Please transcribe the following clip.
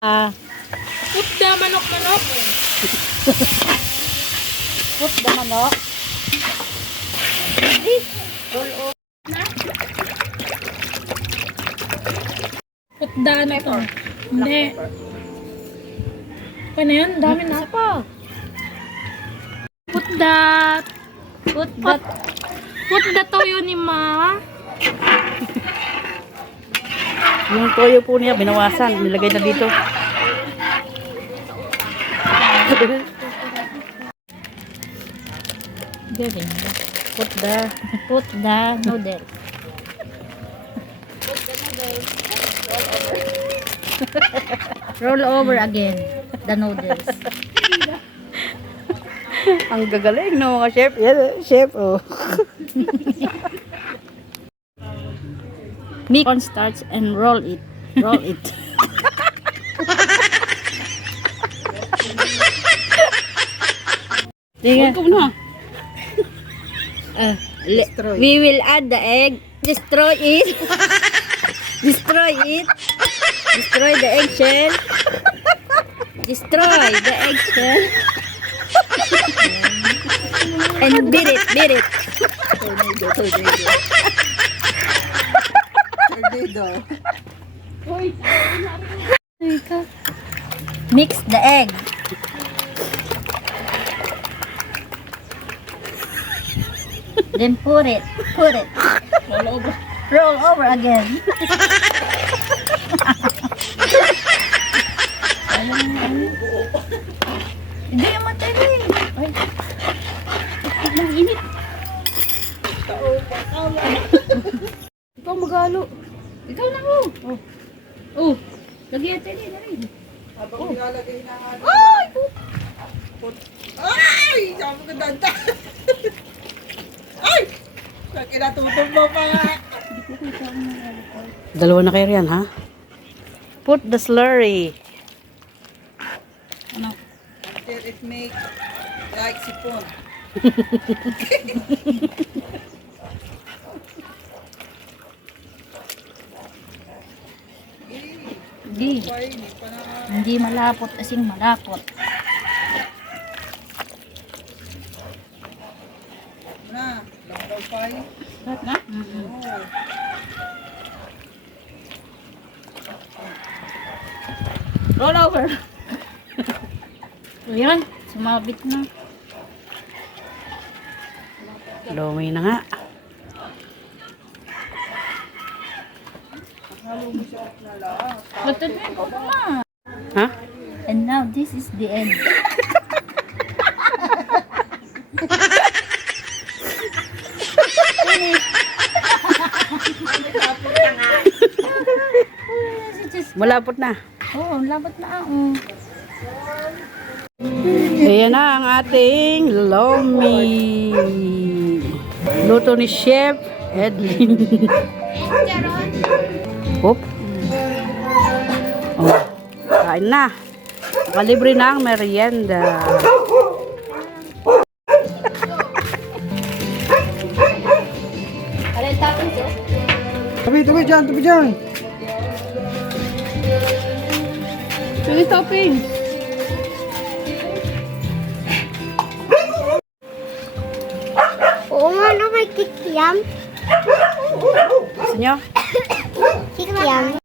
Put the manok-manok. Put the manok. Roll over. Put the ano to? Hindi. Ano yan? Dami na. Pa. Put that. Put that. Put the toyo ni ma. Yung toyo po niya, binawasan. Nilagay na dito. Galing. Put the... Put the noodle. Roll over again. The noodles. Ang gagaling no mga chef. Yan, chef, oh. Mix cornstarch and roll it. Roll it. Tingnan ko na. We will add the egg. Destroy it. Destroy it. Destroy the eggshell. Destroy the eggshell. And beat it. Beat it. Mix the egg. Then put it. Roll over again. Hindi yung matay na eh. Ay. Ang init. Ikaw magalo. Ikaw na mo. Oh. Lagyan tayo na rin. Habang nilalagay na nga. Ay! Ay! Sabi ko danda. Ay! Kinatutumbo pa nga. Dalawa na kayo riyan, ha? Put the slurry. Ano? Until it make like sipon. Hindi. Ay, hindi pa na. Hindi malapot kasing malapot. Na, lang daw pa eh. Na? Oh. Roll over. So yan, sumabit na. Lumi na nga. Halo mo siya na lang. Patuloy ko na. Ha? And now this is the end. Malapot na. Oo, labot na ako. Ayan na ang ating lomi. Luto ni Chef Edwin. Hop. Oh, kain na. Nakalibre na ang merienda. Tabi dyan. Chili topping. Oo nga no, may kikiam. Gusto nyo? Kikiam.